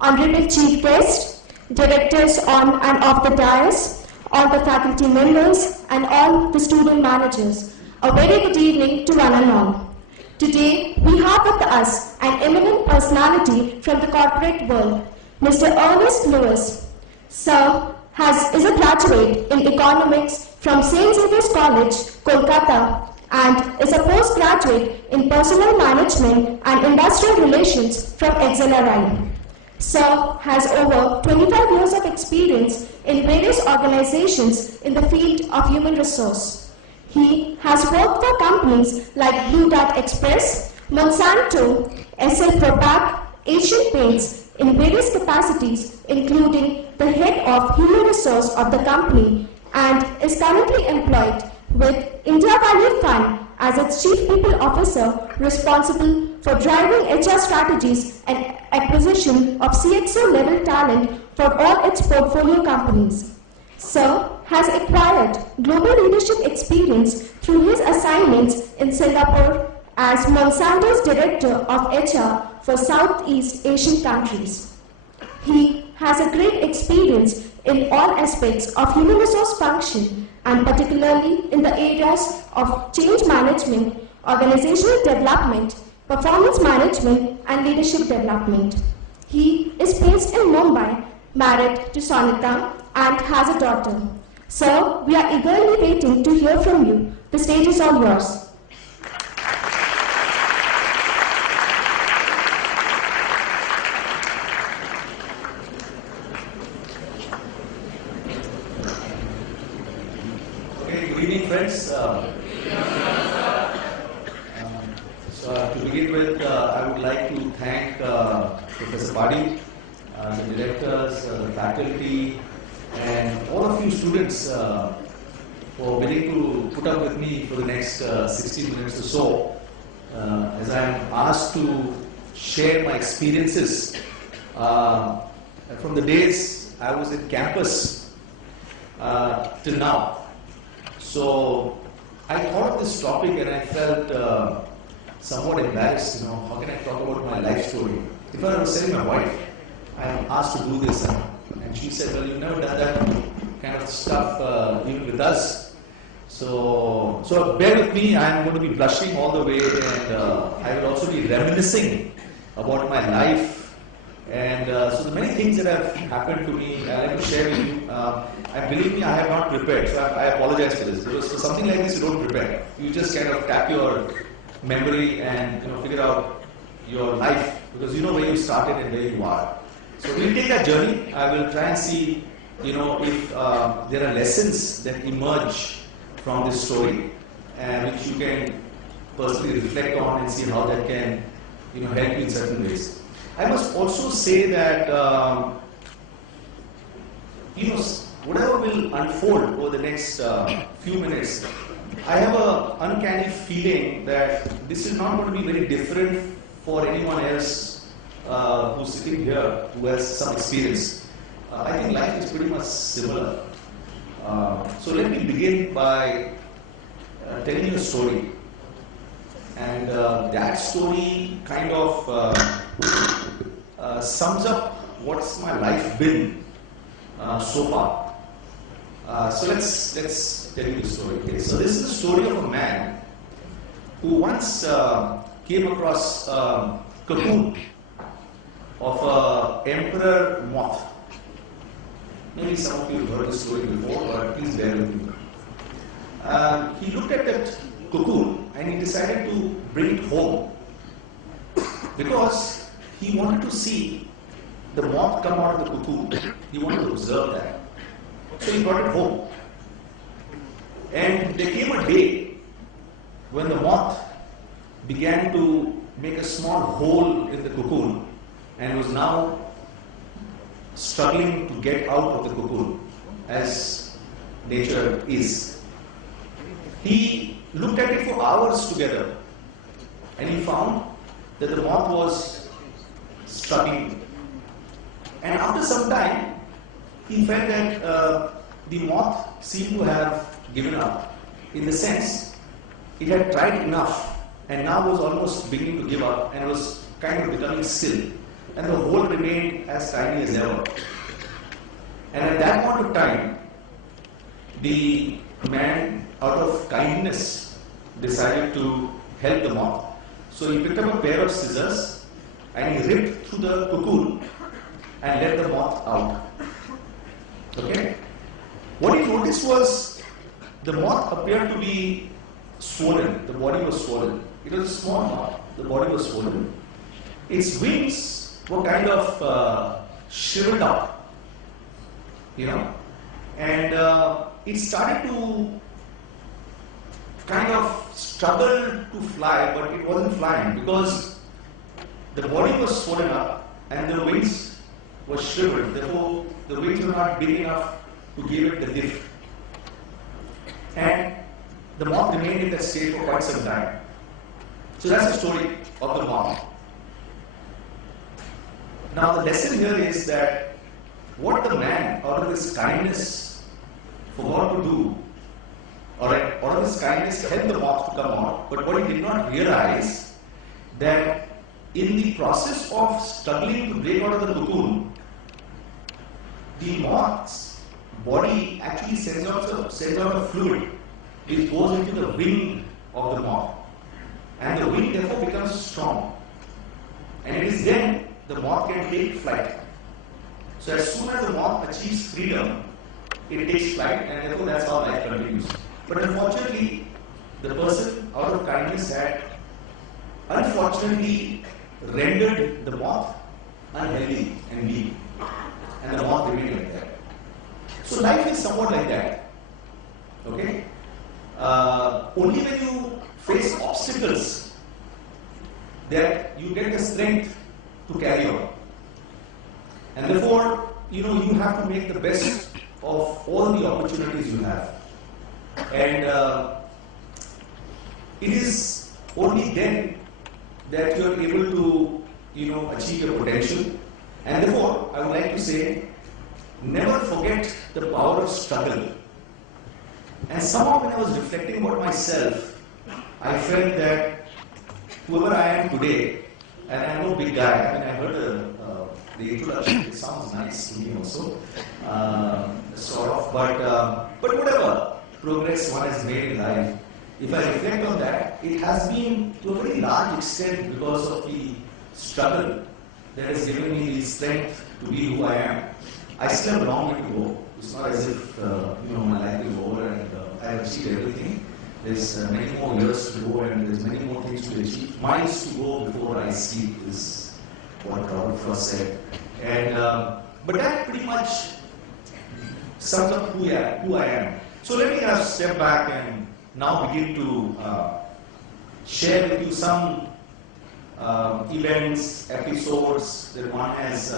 Honorable Chief Guest, Directors on and off the dais, all the faculty members, and all the student managers. A very good evening to one and all. Today, we have with us an eminent personality from the corporate world, Mr. Ernest Lewis. Sir is a graduate in economics from St. Xavier's College, Kolkata, and is a postgraduate in Personnel Management and Industrial Relations from XLRI. Sir has over 25 years of experience in various organizations in the field of human resource. He has worked for companies like Blue Dart Express, Monsanto, SL Propack, Asian Paints in various capacities, including the head of human resource of the company, and is currently employed with India Value Fund as its Chief People Officer responsible for driving HR strategies and acquisition of CXO level talent for all its portfolio companies. Sir has acquired global leadership experience through his assignments in Singapore as Monsanto's Director of HR for Southeast Asian countries. He has a great experience in all aspects of human resource function, and particularly in the areas of change management, organizational development, performance management, and leadership development. He is based in Mumbai, married to Sonita, and has a daughter. Sir, we are eagerly waiting to hear from you. The stage is all yours. Good evening, friends. To begin with, I would like to thank Professor Padi, the directors, the faculty, and all of you students for willing to put up with me for the next 60 minutes or so, as I am asked to share my experiences from the days I was in campus till now. So I thought of this topic and I felt somewhat embarrassed. How can I talk about my life story? If I was telling my wife, I am asked to do this, and she said, well, you've never done that kind of stuff even with us. So bear with me, I am going to be blushing all the way, and I will also be reminiscing about my life. And so the many things that have happened to me, I'd like to share with you. And believe me, I have not prepared, so I apologize for this. Because for something like this, you don't prepare. You just kind of tap your memory and figure out your life, because you know where you started and where you are. So we'll take that journey. I will try and see, if there are lessons that emerge from this story, and which you can personally reflect on and see how that can, help you in certain ways. I must also say that, whatever will unfold over the next few minutes, I have an uncanny feeling that this is not going to be very different for anyone else who's sitting here who has some experience. I think life is pretty much similar. So let me begin by telling you a story. And that story kind of sums up what's my life been so far. So let's tell you the story. Okay? So this is the story of a man who once came across a cocoon of an emperor moth. Maybe some of you have heard this story before, but please bear with me. He looked at that cocoon and he decided to bring it home because he wanted to see the moth come out of the cocoon. He wanted to observe that. So he brought it home. And there came a day when the moth began to make a small hole in the cocoon and was now struggling to get out of the cocoon, as nature is. He looked at it for hours together and he found that the moth was struggling. And after some time, he felt that the moth seemed to have given up, in the sense it had tried enough and now was almost beginning to give up and was kind of becoming still. and the hole remained as tiny as ever. And at that point of time, the man, out of kindness, decided to help the moth. So he picked up a pair of scissors and he ripped through the cocoon and let the moth out. Okay? What he noticed was the moth appeared to be swollen. The body was swollen. It was a small moth. The body was swollen. Its wings were kind of shriveled up, you know, and it started to kind of struggle to fly, but it wasn't flying because the body was swollen up and the wings were shriveled. Therefore, the wings were not big enough to give it the lift. And the moth remained in that state for quite some time. So that's the story of the moth. Now the lesson here is that what the man, out of his kindness, forgot to do, alright, out of his kindness helped the moth to come out, but what he did not realize that in the process of struggling to break out of the cocoon, the moth's body actually sends out a fluid which goes into the wing of the moth, and the wing therefore becomes strong, and it is then the moth can take flight. So as soon as the moth achieves freedom, it takes flight, and therefore that's how life continues. But unfortunately, the person out of kindness had unfortunately rendered the moth unhealthy and weak, and the moth remained like that. So life is somewhat like that. Okay? Only when you face obstacles that you get the strength to carry on. And therefore, you have to make the best of all the opportunities you have. And it is only then that you are able to, achieve your potential. And therefore, I would like to say, never forget the power of struggle. And somehow when I was reflecting about myself, I felt that whoever I am today, and I'm no big guy, I heard the introduction, it sounds nice to me also, sort of, but whatever progress one has made in life, if I reflect on that, it has been to a very large extent because of the struggle that has given me the strength to be who I am. I still have a long way to go. It's not as if my life is over and I have achieved everything. There's many more years to go and there's many more things to achieve. Miles to go before I sleep is what Robert Frost said. And but that pretty much sums up who I am. So let me just step back and now begin to share with you some events, episodes that one has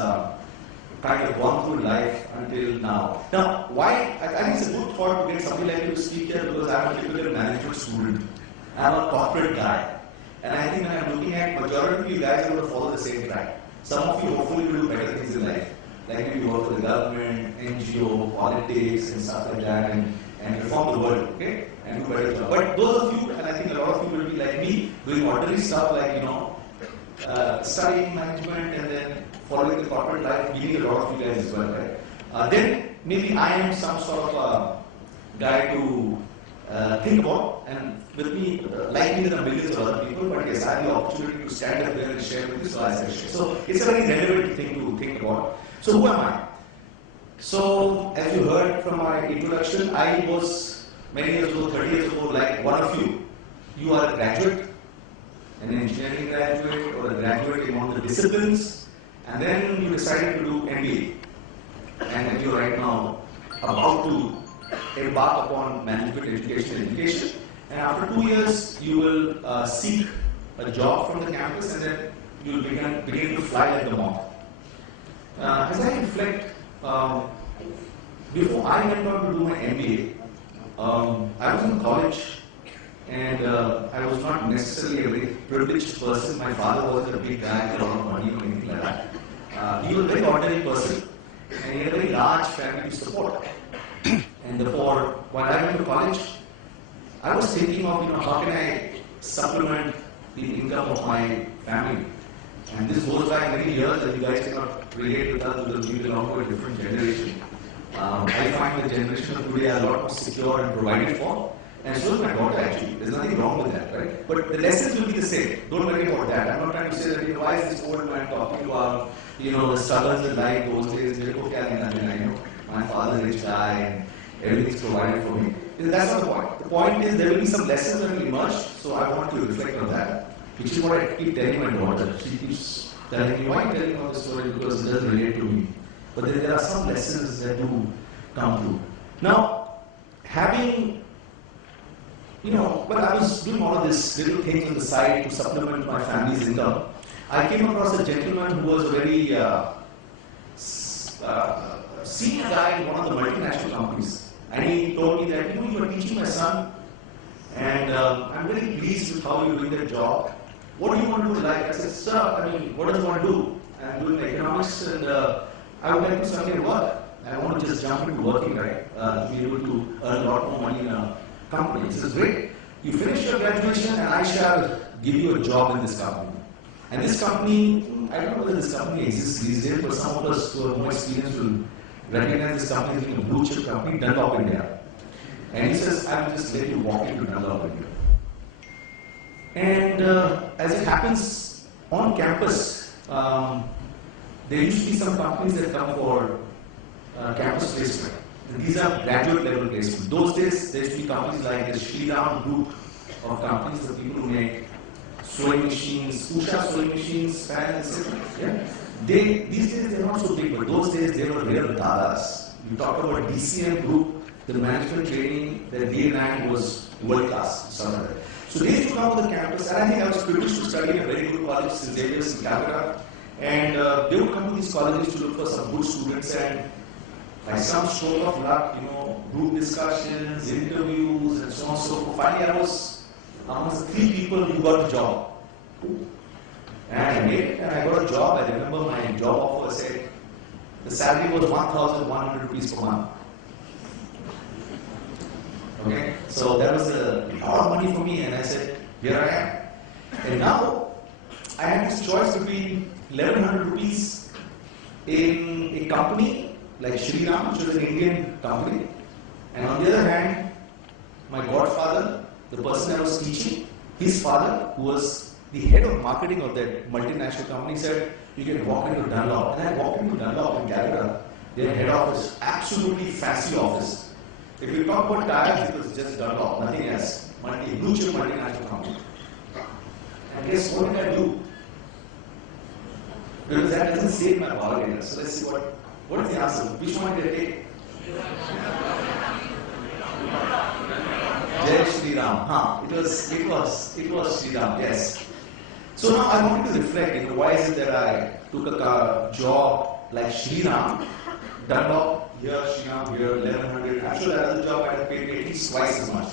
kind of gone through life until now. Now, why? I think it's a good thought to get somebody like you to speak here because I'm a typical management student. I'm a corporate guy. And I think when I'm looking at majority of you guys are going to follow the same track. Some of you hopefully will do better things in life. Like maybe work for the government, NGO, politics and stuff like that and reform the world, okay? And do better job. But those of you, and I think a lot of you will be like me, doing ordinary stuff like, studying management and then following the corporate life, being a lot of you guys as well, right? Then maybe I am some sort of a guy to think about, and with me, like me, there are millions of other people, but yes, I have the opportunity to stand up there and share with you, so I share. So it's a very relevant thing to think about. So who am I? So, as you heard from my introduction, I was many years ago, 30 years ago, like one of you. You are a graduate, an engineering graduate, or a graduate in one of the disciplines, and then you decided to do MBA. And you're right now about to embark upon management education. And after 2 years, you will seek a job from the campus, and then you will begin to fly like the moth. As I reflect, before I went on to do my MBA, I was in college, and I was not necessarily a very privileged person. My father was a big guy, had a lot of money or anything like that. He was a very ordinary person, and he had a very large family to support. And therefore, while I went to college, I was thinking of, how can I supplement the income of my family? And this goes back many years, and you guys cannot relate with us because we belong to a different generation. I find the generation of today are a lot more secure and provided for. And so is my daughter actually. There's nothing wrong with that, right? But the lessons will be the same. Don't worry about that. I'm not trying to say that, why is this old man talking about, the struggles in life those days. My father is rich guy and everything's provided for me. That's not the point. The point is there will be some lessons that will emerge, so I want to reflect on that. Which is what I keep telling my daughter. She keeps telling me, why are you telling all the story? Because it doesn't relate to me. But then there are some lessons that do come through. Now, having, when I was doing all of this little things on the side to supplement my family's income, I came across a gentleman who was a very senior guy in one of the multinational companies. And he told me that, you are teaching my son, and I'm very pleased with how you're doing that job. What do you want to do in life? I said, sir, what does he want to do? I'm doing economics, and I would like to study work. I want to just jump into working, right? To be able to earn a lot more money in a company. He says, great. You finish your graduation, and I shall give you a job in this company. And this company, I don't know whether this company exists these days, but some of us who are more experienced will recognize this company as being a blue chip company, Dunlop India. And he says, I will just let you walk into Dunlop India. And as it happens, on campus, there used to be some companies that come for campus placement. And these are graduate level placement. Those days, there used to be companies like the Shriram group of companies, the people who make sewing machines, Usha sewing machines, fans, etc. Yeah? These days, they're not so big, but those days, they were real dadas. You talk about DCM group, the management training that they ran was world class. So they used to come to the campus, and I think I was privileged to study in a very good college, St. Xavier's in Calcutta. And they would come to these colleges to look for some good students, and by some stroke of luck, group discussions, interviews, and so on and so forth. Finally, I was amongst 3 people who got a job. And I made it, and I got a job. I remember my job offer said the salary was 1,100 rupees per month. Okay, so that was a lot of money for me, and I said, here I am. And now I had this choice between 1,100 rupees in a company like Shriram, which was an Indian company, and on the other hand, my godfather, the person I was teaching, his father, who was the head of marketing of that multinational company, said, you can walk into Dunlop. And I walked into Dunlop in Calcutta, their head office, absolutely fancy office. If you talk about tires, it was just Dunlop, nothing else. Blue chip multinational company. And guess what did I do? Because that doesn't save my bargain. So let's see what is the answer? Which one did I take? Jai Shri Ram. It was Shri Ram, yes. So now I wanted to reflect, why is it that I took a job like Shri Ram, Dunlop, here, Shri Ram, here, 1,100. I'm sure that other job I had paid at least twice as much.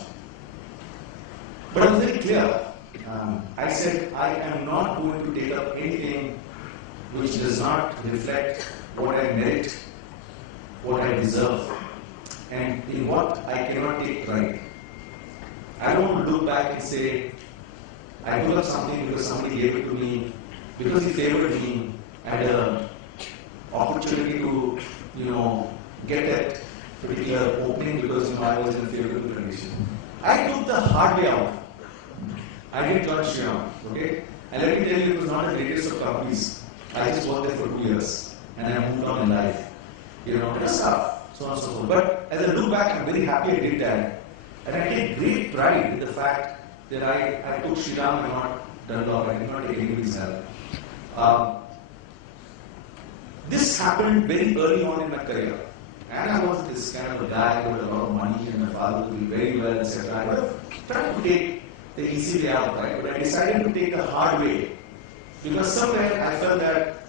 But I was very clear. I said, I am not going to take up anything which does not reflect what I merit, what I deserve, and in what I cannot take pride. I don't want to look back and say, I took up something because somebody gave it to me, because he favored me, I had an opportunity to, get that particular opening because I was in a favorable condition. I took the hard way out. I didn't join Shri Ram, okay? And let me tell you, it was not the greatest of companies. I just worked there for 2 years, and I moved on in life. It was tough, so on and so forth. But as I look back, I'm very happy I did that. And I take great pride in the fact that I took Shri Ram and not Dunlop. I did not take anybody's help. This happened very early on in my career. And I was this kind of a guy with a lot of money, and my father would be very well, etc. I was trying to take the easy way out, right? But I decided to take the hard way. Because somewhere I felt that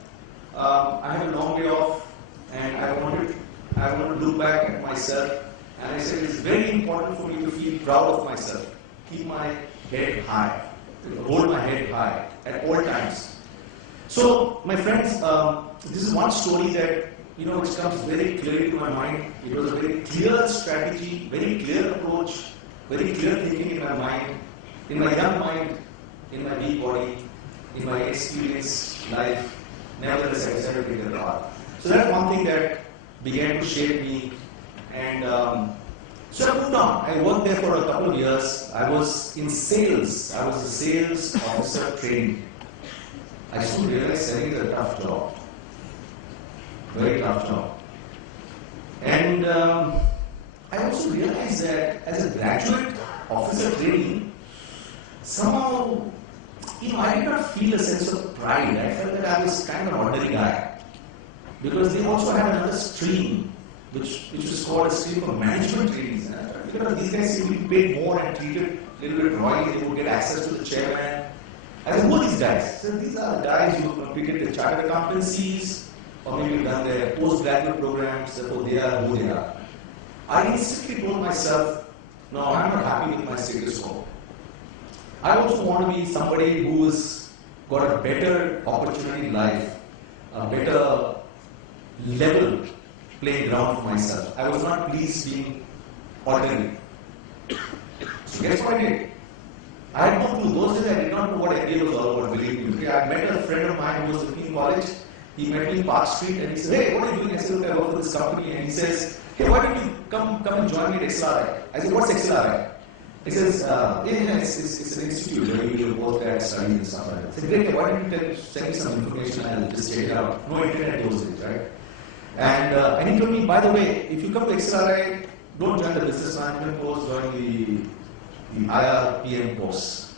I have a long way off, and I wanted to look back at myself, and I said it's very important for me to feel proud of myself, keep my head high, hold my head high at all times. So, my friends, this is one story that which comes very clearly to my mind. It was a very clear strategy, very clear approach, very clear thinking in my mind, in my young mind, in my weak body. in my experienced life, nevertheless I decided to take a path. So that's one thing that began to shape me. And so I moved on. I worked there for a couple of years. I was in sales. I was a sales officer training. I soon realized selling is a tough job. Very tough job. And I also realized that as a graduate officer training, somehow, I did not feel a sense of pride. I felt that I was kind of an ordinary guy. Because they also had another stream, which was called a stream of management trainings. And I thought, because these guys seem to be paid more and treated a little bit royally, they would get access to the chairman. I said, who are these guys? So these are the guys who have completed the chartered accountancies, or maybe done their postgraduate programs, therefore they are who they are. I instantly told myself, no, I'm not happy with my status quo. I also want to be somebody who has got a better opportunity in life, a better level playing ground for myself. I was not pleased being ordinary. So guess what I did? I had no clue. Those days I did not know what MBA was all about, believe me. I met a friend of mine who was in college. He met me in Park Street and he said, hey, what are you doing? I said, look, I work for this company. And he says, hey, why don't you come and join me at XLRI? I said, what's XLRI? He says, it's an institute where you will work there, study and stuff like that. I said, great, why don't you send me some information and I'll just check it out. No internet those days, right? And he told me, by the way, if you come to XLRI, don't join the business management course, join the IRPM course.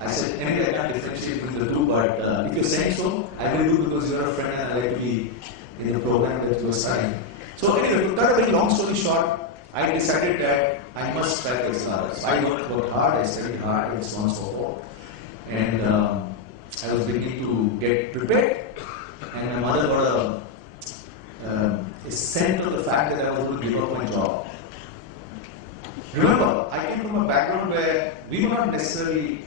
I said, anyway, I can't differentiate between the two, but if you're saying so, I will do because you're a friend and I like to be in the program that you're studying. So anyway, to cut a very long story short, I decided that I must try to XLRI. So I worked hard, I studied hard, and so on and so forth. And I was beginning to get prepared, and my mother got a sense of the fact that I was going to give up my job. Remember, I came from a background where we were not necessarily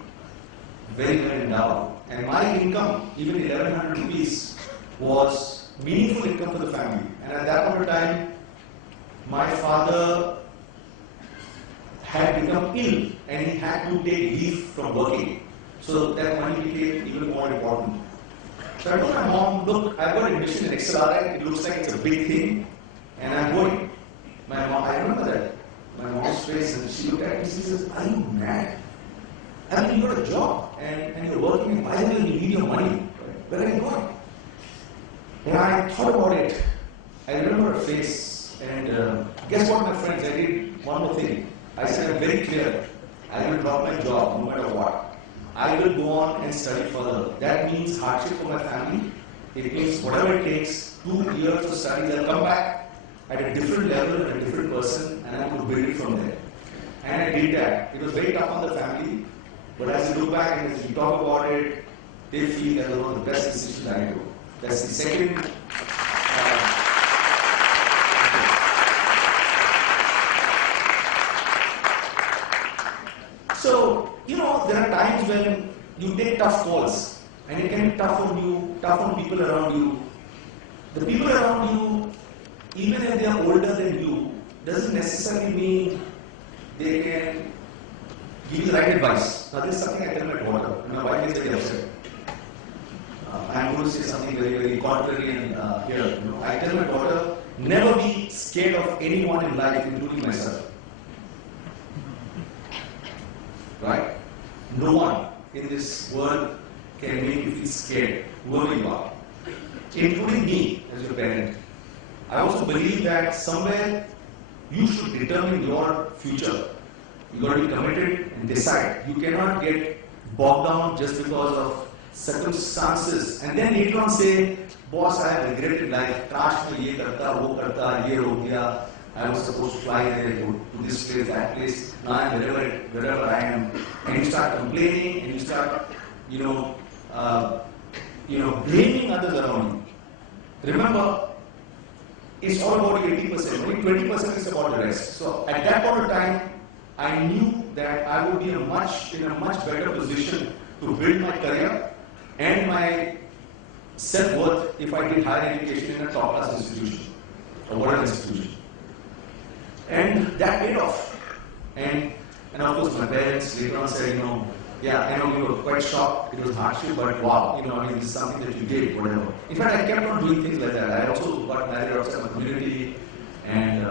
very well endowed, and my income, even 1100 rupees, was meaningful income for the family. And at that point of time, my father had become ill and he had to take leave from working. So that money became even more important. So I told my mom, look, I've got admission in XLRI, it looks like it's a big thing, and I'm going. My mom, I remember that. My mom's face, and she looked at me and she says, are you mad? I mean, you got a job and you're working, and why will you need your money? Where are you going? And I thought about it. I remember her face, and guess what, my friends? I did one more thing. I said, I'm very clear. I will drop my job no matter what. I will go on and study further. That means hardship for my family. It means whatever it takes, 2 years of study, I'll come back at a different level and a different person, and I'm going to build it from there. And I did that. It was very tough on the family, but as you look back and as you talk about it, they feel that was one of the best decisions I took. That's the second. So, there are times when you take tough calls, and it can be tough on you, tough on people around you. The people around you, even if they are older than you, doesn't necessarily mean they can give you the right advice. Now, this is something I tell my daughter, and my wife is very upset. I'm going to say something very, very contrarian here. I tell my daughter, never be scared of anyone in life, including myself. Right? No one in this world can make you feel scared, whoever you are, including me as your parent. I also believe that somewhere you should determine your future. You got to be committed and decide. You cannot get bogged down just because of circumstances and then later on say, boss, I have regretted life. Kash mein ye karta, wo karta, ye ho gaya. I was supposed to fly there, go to this place, that place. Now I am wherever I am. And you start complaining and you start, blaming others around you. Remember, it's all about 80%. Only 20% is about the rest. So at that point of time, I knew that I would be in a much better position to build my career and my self-worth if I did higher education in a top-class institution or whatever institution. And that paid off. And of course, my parents later on said, Yeah, I know you were quite shocked. It was hardship, but wow, I mean, this is something that you did, whatever. In fact, I kept on doing things like that. I also got married outside my community, and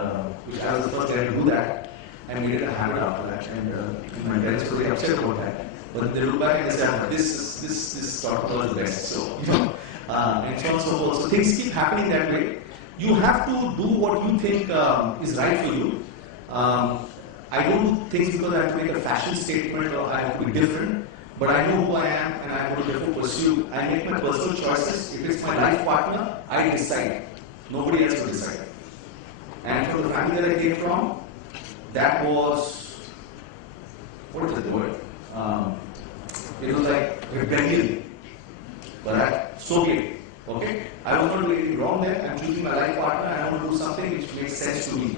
which I was the first guy to do that. I made it a habit after that, and my parents were very upset about that. But they look back and they say, this daughter was the best. So, and so on and so forth. So things keep happening that way. You have to do what you think is right for you. I don't do things because I have to make a fashion statement or I have to be different, but I know who I am and I want to therefore pursue. I make my personal choices. If it's my life partner, I decide. Nobody else will decide. And from the family that I came from, that was, what is the word? It was like rebellion. But that's so okay. Okay? I was not doing anything wrong there. I'm choosing my life partner and I want to do something which makes sense to me.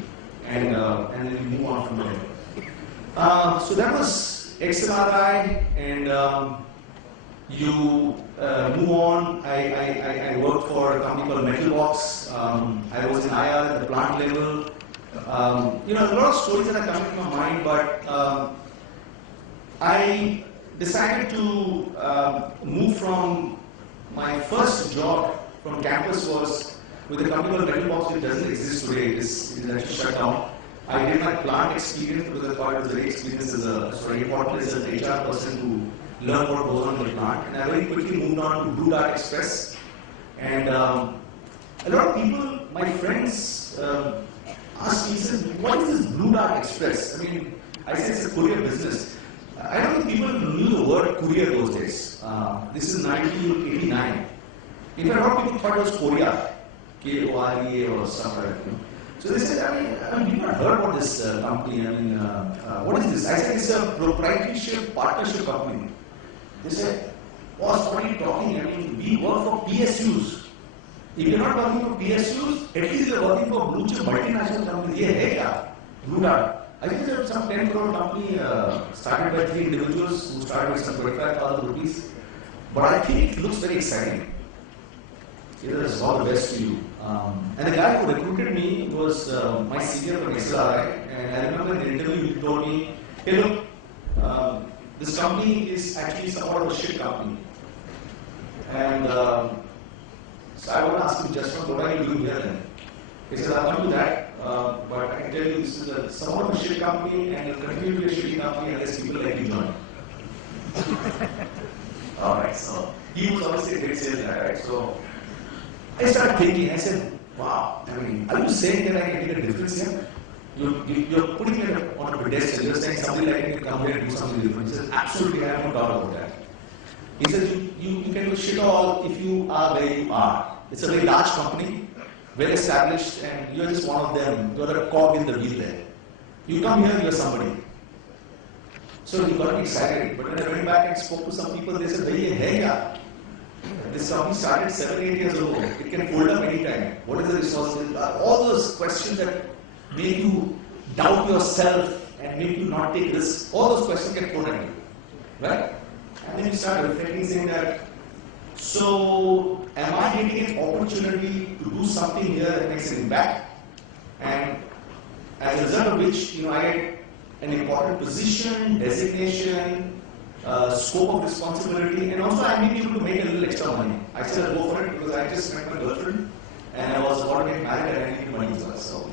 And then we move on from there. So that was XLRI, and you move on. I worked for a company called Metalbox. I was in IR at the plant level. A lot of stories that are coming to my mind, but I decided to move from my first job from campus was with a company called Metalbox, which doesn't exist today. It is actually shut down. I did my plant experience because I thought it was very experience as very important as an HR person to learn what goes on in the plant. And I very quickly moved on to Blue Dart Express. And a lot of people, my friends, asked me, said, what is this Blue Dart Express? I mean, I said it's a courier business. I don't think people knew the word courier those days. This is 1989. In fact, a lot of people thought it was Korea. K-O-R-E-A or something like that. So they said, you've not heard about this company. What is this? I said, it's a proprietorship partnership company. They said, boss, what are you talking? We work for PSUs. If you're not working for PSUs, at least you're working for blue chip multinational companies. Yeah, Blue Dart. I think there's some 10 crore company started by 3 individuals who started with some 25,000 rupees. But I think it looks very exciting. It's all the best to you. And the guy who recruited me was my senior from XLRI, and I remember in the interview he told me, hey look, this company is actually somewhat of a shit company. And so I want to ask him just what are you doing here then? He said, I'll come to that, but I can tell you this is somewhat of a shit company and it will continue to be a shitty company unless people like you join. Alright, so he was obviously a great sales guy, right? So I started thinking, I said, wow, are you saying that I can make a difference here? You're putting it on a pedestal, you're saying somebody like me can come here and do something different. He said, absolutely, I have no doubt about that. He said, you can do shit all if you are where you are. It's a very large company, well established, and you're just one of them. You're a cog in the wheel there. You come here, you're somebody. So you got to be excited. But when I went back and spoke to some people, they said, hey, yeah. This company started 7-8 years ago. It can fold up anytime. What is the resources? All those questions that make you doubt yourself and make you not take this, all those questions get thrown at you. Right? And then you start reflecting, saying that, so am I getting an opportunity to do something here that makes an impact? And as a result of which, I get an important position, designation, scope of responsibility, and also I may be able to make a little extra money. I said I'll go for it because I just met my girlfriend and I was about to get married and I needed money as well. So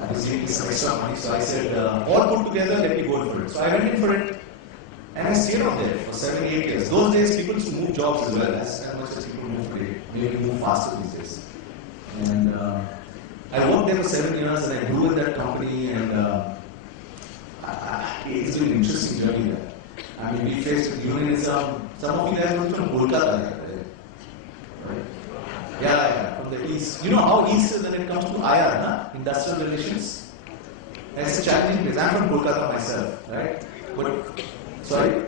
I was making some extra money. So I said, all put together, let me go for it. So I went in for it and I stayed out there for 7-8 years. Those days people used to move jobs as well. As much as people move today. Maybe move faster these days. And I worked there for 7 years and I grew in that company and it's been an interesting journey there. We faced unionism. Some of you guys are from Kolkata, right? Yeah, from the east. You know how east is when it comes to IR, industrial relations? It's a challenging place. I'm from Kolkata myself, right? But, sorry?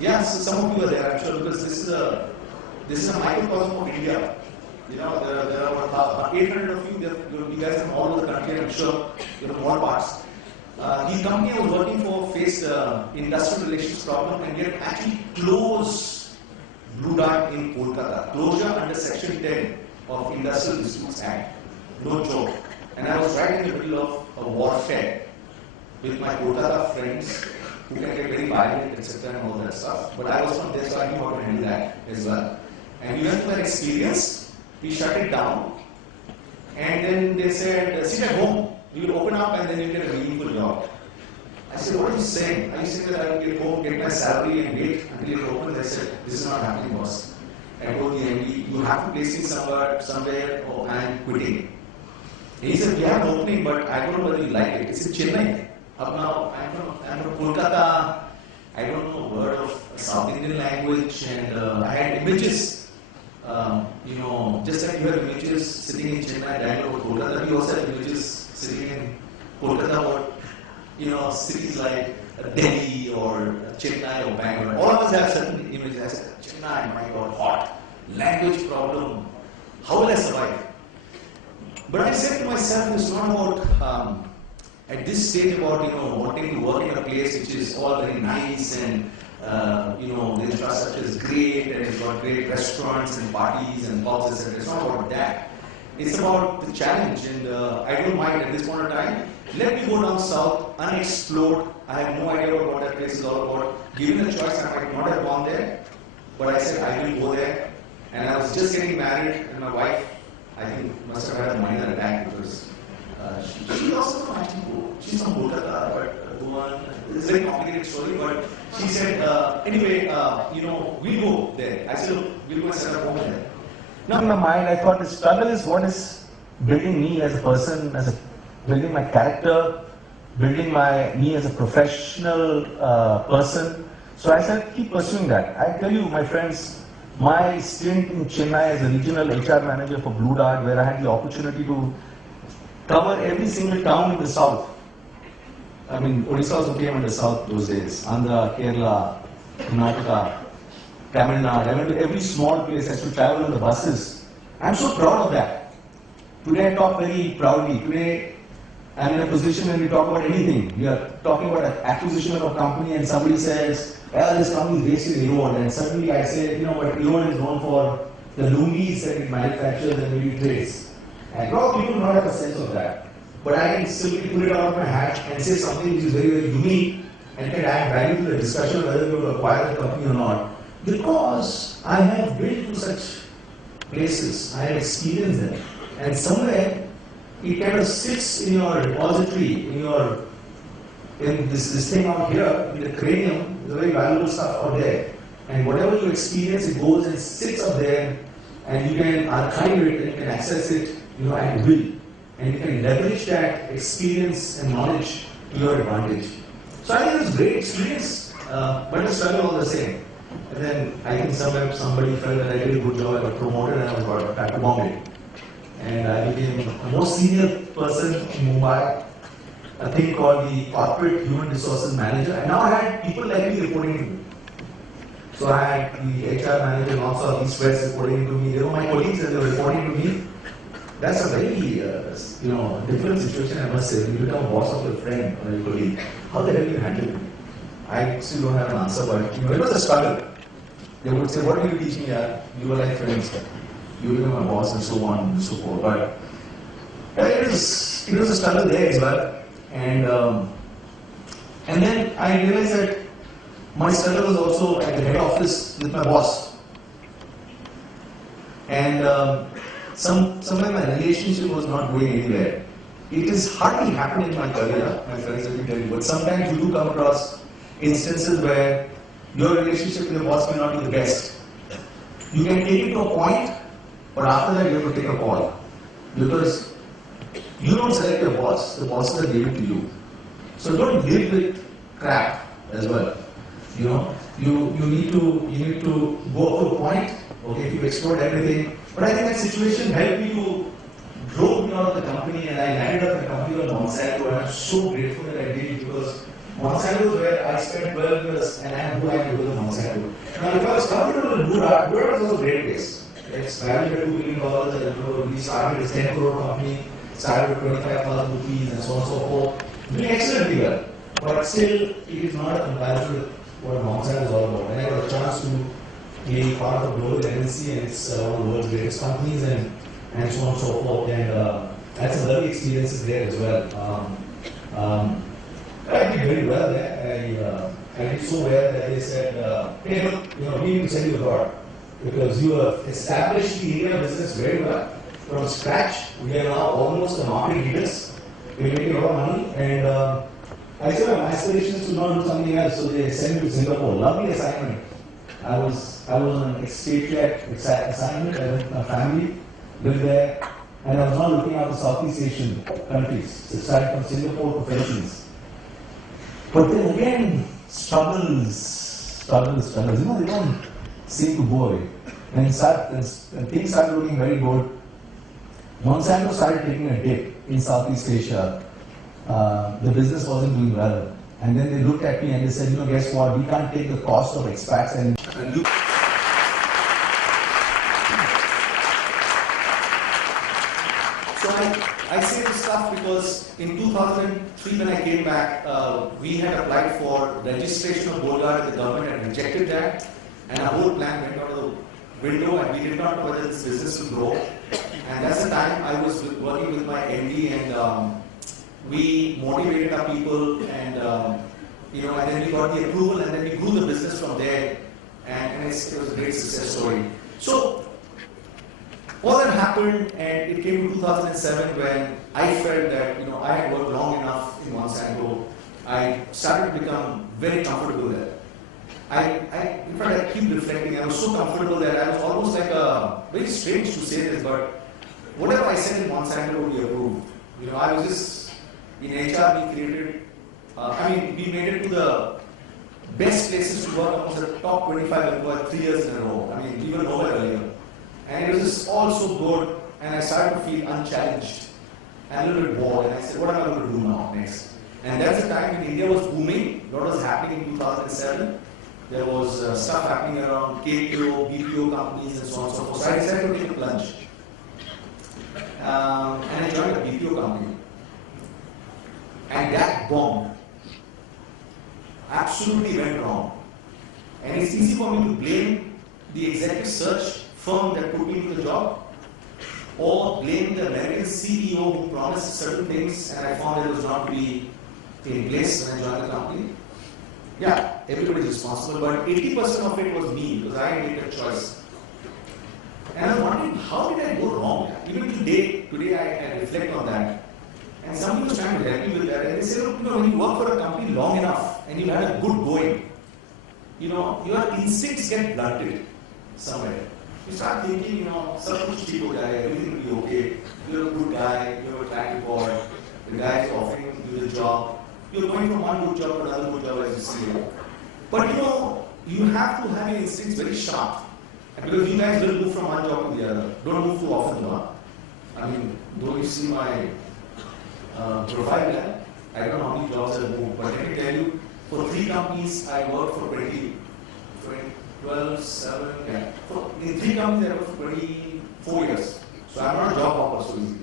Yeah, so some of you are there, I'm sure, because this is a microcosm of India. There are about 800 of you. You guys from all over the country, I'm sure, from all parts. The company I was working for faced industrial relations problem and yet actually closed Blue Dart in Kolkata. Closure under Section 10 of Industrial Disputes Act. No joke. And I was right in the middle of a warfare with my Kolkata friends who can get very violent, etc. and all that stuff. But I was from there, so I knew how to handle that as well. And we went through that experience, we shut it down, and then they said, sit at home, you will open up and then you get a meaningful job. I said, what are you saying? Are you saying that I will get home, get my salary and wait until it opens? They said, this is not happening, boss. I told the MD, you have to place me somewhere or I am quitting. And he said, we have an opening, but I don't know whether you like it. It's in Chennai. Up now, I'm from Kolkata. I don't know a word of South Indian language, and I had images. Just like you have images sitting in Chennai, Bangalore, Kolkata, we also have images sitting in Kolkata or cities like Delhi or Chennai or Bangalore. All of us have certain images. I said, Chennai, my God, hot, language problem, how will I survive? But I said to myself, it's not about, at this stage, about wanting to work in a place which is all very nice and the infrastructure is great and it's got great restaurants and parties and pubs, etc. It's not about that. It's about the challenge, and I don't mind at this point in time. Let me go down south, unexplored. I have no idea about what that place is all about. Given a choice, I might not have gone there, but I said I will go there. And I was just getting married, and my wife, I think, must have had a minor attack because she also from Achimpo. She's from Kolkata, but it's a very complicated story. But she said, anyway, we'll go there. I said, we'll go and set up home there. Now, in my mind, I thought the struggle is what is building me as a person, building my character, building me as a professional person. So I said, keep pursuing that. I tell you, my friends, my stint in Chennai as a regional HR manager for Blue Dart, where I had the opportunity to cover every single town in the south. I mean, Odisha also came in the south those days. Andhra, Kerala, Karnataka, Tamil Nadu. I went to every small place. I used to travel on the buses. I'm so proud of that. Today I talk very proudly. Today I'm in a position when we talk about anything. We are talking about an acquisition of a company and somebody says, well, this company is based in Erode. And suddenly I say, but Erode is known for the lungis that it manufactures and maybe trades. And a lot of people do not have a sense of that. But I can simply put it out of my hat and say something which is very, very unique and can add value to the discussion whether we will acquire the company or not. Because I have been to such places, I have experienced them. And somewhere it kind of sits in your repository, in this thing out here, in the cranium, the very valuable stuff out there. And whatever you experience, it goes and sits up there, and you can archive it and you can access it, at will. And you can leverage that experience and knowledge to your advantage. So I think it was a great experience, but it's struggle all the same. And then I think somebody felt that I did a good job, I got promoted and I was brought back to Bombay. And I became the most senior person in Mumbai, a thing called the Corporate Human Resources Manager. And now I had people like me reporting to me. So I had the HR manager and also East West reporting to me. They were my colleagues and they were reporting to me. That's a very, different situation, I must say. When you become a boss of your friend or your colleague, how the hell do you handle it? I still don't have an answer, but it was a struggle. They would say, what are you teaching here? You were like friends. You become a boss and so on and so forth. But it was a struggle there as well. And then I realized that my struggle was also at the head office with my boss. And somewhere my relationship was not going anywhere. It is hardly happened in my career, my friends, let me tell you, but sometimes you do come across instances where your relationship with your boss may not be the best. You can take it to a point, but after that you have to take a call. Because you don't select your boss, the bosses are given to you. So don't live with crap as well. You need to go up to a point, okay, if you explored everything. But I think that situation helped me to drove me out of the company, and I landed up in a company called Monsanto, and I'm so grateful that I did, because Monsanto is where I spent 12 years, and I am who I am because of Monsanto. Now, if I was comfortable with Blue Dart, Blue Dart was also a great place. It's valued at $2 billion, and we started as a 10 crore company, started with 25,000 rupees, and so on and so forth. Doing excellently well, but still, it is not a comparison with what Monsanto is all about. And I got a chance to be part of global MNC, and it's one of the world's greatest companies, and so on and so forth. And I had some lovely experiences there as well. I did very well there. I did so well that they said, hey, look, we need to send you abroad because you have established the India business very well from scratch. We are now almost the market leaders. We're making a lot of money, and I said my aspiration is to not do something else, so they sent me to Singapore. Lovely assignment. I was on an expatriate assignment. I went with my family, lived there, and I was not looking after Southeast Asian countries. So started from Singapore to Philippines. But then again, struggles. They don't seem to go away. And things started looking very good. Monsanto started taking a dip in Southeast Asia. The business wasn't doing well. And then they looked at me and they said, guess what? We can't take the cost of expats and you. So I say this stuff because in 2003 when I came back, we had applied for registration of Bollgard and the government had rejected that, and our whole plan went out of the window and we did not know whether this business would grow. And that's the time I was working with my MD and we motivated our people and and then we got the approval and then we grew the business from there and it was a great success story. So all that happened and it came to 2007 when I felt that I had worked long enough in Monsanto. I started to become very comfortable there. In fact, I keep reflecting, I was so comfortable that I was almost like very strange to say this, but whatever I said in Monsanto would be approved. I was just, in HR we created, we made it to the best places to work amongst the top 25 employers 3 years in a row. We were nowhere earlier. And it was just all so good, and I started to feel unchallenged and a little bit bored, and I said, what am I going to do now next? And that's the time when India was booming, what was happening in 2007. There was stuff happening around KPO, BPO companies and so on and so forth. So I decided to take a plunge. And I joined a BPO company. And that bomb absolutely went wrong. And it's easy for me to blame the executive search firm that put me into the job, or blame the American CEO who promised certain things and I found it was not to be in place when I joined the company. Yeah, everybody is responsible, but 80% of it was me because I made a choice. And I was wondering, how did I go wrong? Even today I reflect on that. And somebody was trying to help me with that. And they said, look, when you work for a company long enough and you had a good going, your instincts get blunted somewhere. You start thinking, everything will be okay. You're a good guy, you have a track record, the guy is offering you the job. You're going from one good job to another good job as you see it. But you have to have your instincts very sharp. Because you guys will move from one job to the other. Don't move too often, though you see my profile there, I don't know how many jobs I've moved, but let me tell you, for 3 companies I worked for 12, 7, yeah. In 3 companies I worked for 24 years. So I'm not a job hopper so easy.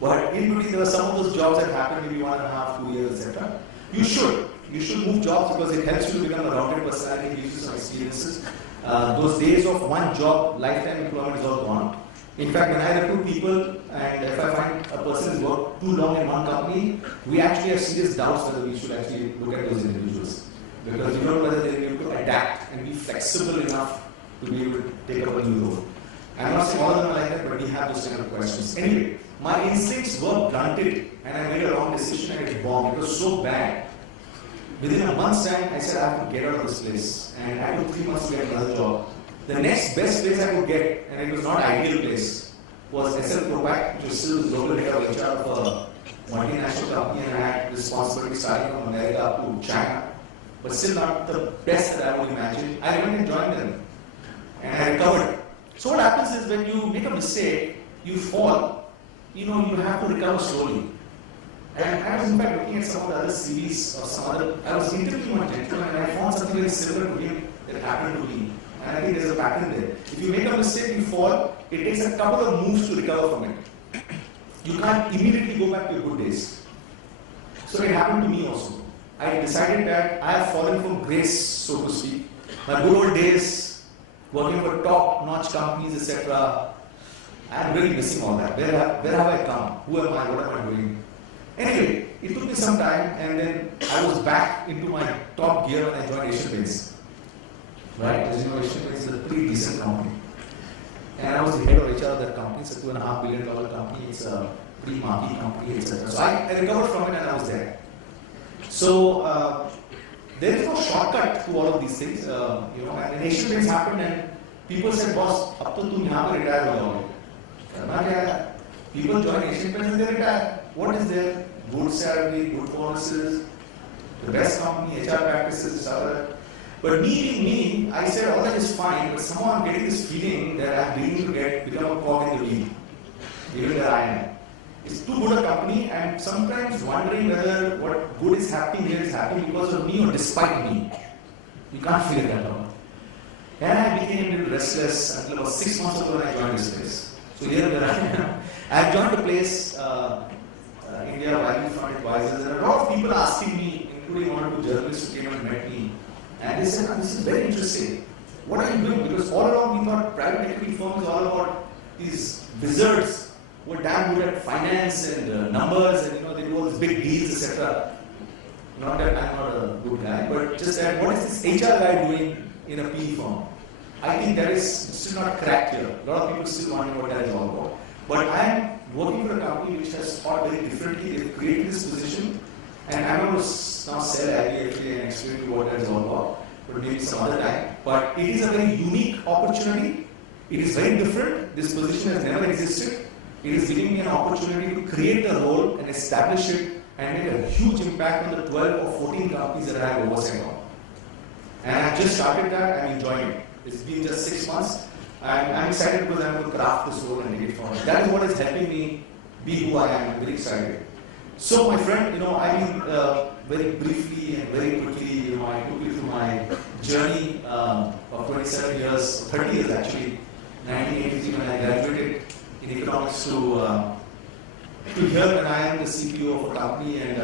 But in between there were some of those jobs that happened maybe 1.5, 2 years, etc. You should move jobs because it helps you to become a rounded personality, gives you some experiences. Those days of one job, lifetime employment is all gone. In fact, when I recruit people and if I find a person has worked too long in one company, we actually have serious doubts whether we should actually look at those individuals. Because you don't know whether they'll be able to adapt and be flexible enough to be able to take up a new role. I'm not saying all of them are like that, but we have those kind of questions. Anyway, my instincts were blunted and I made a wrong decision and it bombed. It was so bad. Within a month's time, I said I have to get out of this place. And I took 3 months to get another job. The next best place I could get, and it was not an ideal place, was SL Propack, which was still the global head of HR of a multinational company, and I had responsibility starting from America up to China. But still not the best that I would imagine. I went and joined them. And I recovered. So what happens is when you make a mistake, you fall, you have to recover slowly. And I was in fact looking at some of the other CVs of some other, I was interviewing one gentleman and I found something very similar to him that happened to me. And I think there's a pattern there. If you make a mistake, you fall, it takes a couple of moves to recover from it. You can't immediately go back to your good days. So it happened to me also. I decided that I have fallen from grace, so to speak. My good old days, working for top-notch companies, etc. I'm really missing all that. Where have I come? Who am I? What am I doing? Anyway, it took me some time, and then I was back into my top gear when I joined Asian Paints. Right? As you know, Asian Paints is a pretty decent company. And I was the head of HR of that company. It's a $2.5 billion company. It's a pretty marquee company, etc. So I recovered from it and I was there. So there is no shortcut to all of these things. And Asian Paints happened and people said, boss, up to tum yahan pe retire ho jaoge. People join Asian Paints and they retire. What is there? Good salary, good bonuses, the best company, HR practices, etc. But me being me, I said all that is fine, but somehow I'm getting this feeling that I'm beginning to become a cog in the wheel, even where I am. It's too good a company, and sometimes wondering whether what good is happening here is happening because of me or despite me. You can't figure that out. And I became a little restless until about 6 months ago when I joined this place. So here I am. I joined a place, India Value Fund Advisors. There are a lot of people asking me, including one or two journalists who came and met me. And they said, this is very interesting. What are you doing? Because all along we thought private equity firms is all about these wizards who are damn good at finance and numbers and they do all these big deals, etc. Not that I'm not a good guy, but just that what is this HR guy doing in a PE firm? I think that is still not cracked here. A lot of people still wonder what that is all about. But I am working for a company which has thought very differently. They've created this position. And I'm going to now sell IBFA and explain to you what that is all about, but maybe some other time. But it is a very unique opportunity. It is very different. This position has never existed. It is giving me an opportunity to create a role and establish it and make a huge impact on the 12 or 14 companies that I have oversight on. And I've just started that. I'm enjoying it. It's been just 6 months. I'm excited because I'm going to craft this role and take it forward. That is what is helping me be who I am. I'm very excited. So, my friend, I mean, very briefly and very quickly, I took you through my journey of 27 years, 30 years actually, 1983 when I graduated in economics to here when I am the CPO of a company and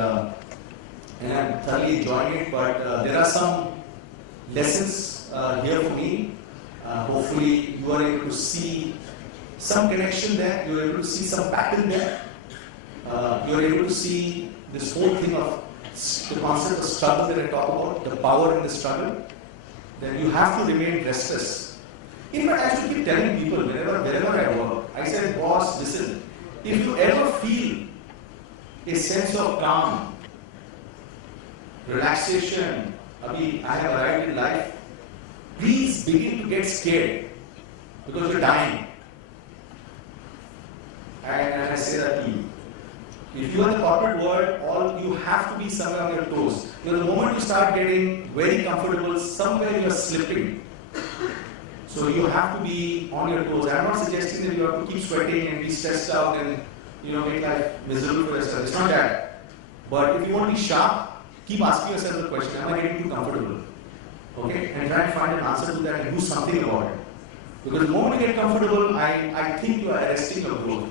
I'm thoroughly enjoying it. But there are some lessons here for me. Hopefully, you are able to see some connection there. You are able to see some pattern there. You are able to see this whole thing of the concept of struggle that I talk about, the power in the struggle. Then you have to remain restless. In fact, I should keep telling people wherever I work, I said, boss, listen, if you ever feel a sense of calm, relaxation, I have arrived in life, please begin to get scared because you're dying. And I say that to you. If you are in the corporate world, you have to be somewhere on your toes. The moment you start getting very comfortable, somewhere you are slipping. So you have to be on your toes. I'm not suggesting that you have to keep sweating and be stressed out and make life miserable for yourself. It's not that. But if you want to be sharp, keep asking yourself the question, am I getting too comfortable? Okay? And try and find an answer to that and do something about it. Because the moment you get comfortable, I think you are arresting your growth.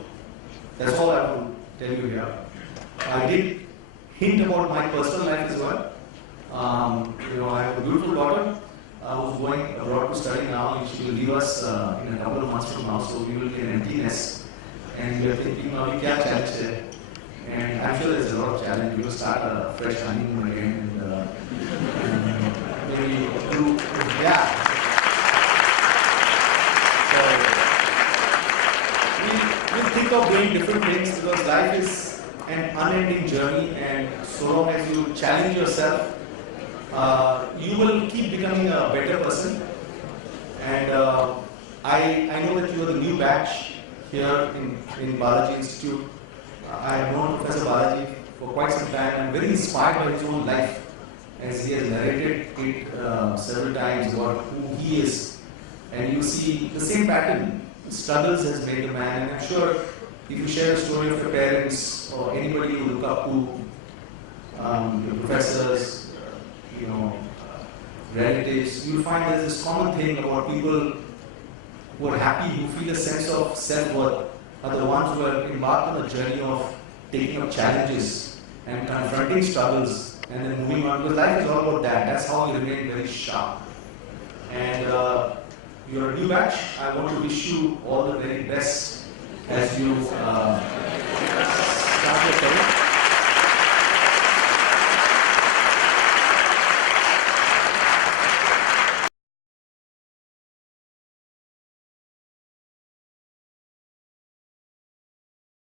That's all I will tell you here. I did hint about my personal life as well. I have a beautiful daughter who's going abroad to study now, and she will leave us in a couple of months from now, so we will be an empty nest. And we are thinking, now we can challenge there. And I'm sure there's a lot of challenge. We will start a fresh honeymoon again and maybe do, yeah. We'll think of doing different things because life is an unending journey, and so long as you challenge yourself, you will keep becoming a better person. And I know that you are the new batch here in Balaji Institute. I have known Professor Balaji for quite some time. I'm very inspired by his own life, as he has narrated it several times about who he is. And you see the same pattern. Struggles has made a man, and I'm sure if you share the story of your parents or anybody you look up to, your professors, relatives, you'll find there's this common thing about people who are happy, who feel a sense of self-worth, are the ones who are embarked on a journey of taking up challenges and confronting struggles and then moving on. Because life is all about that. That's how you remain very sharp. And you're a new batch. I want to wish you all the very best as you start your career.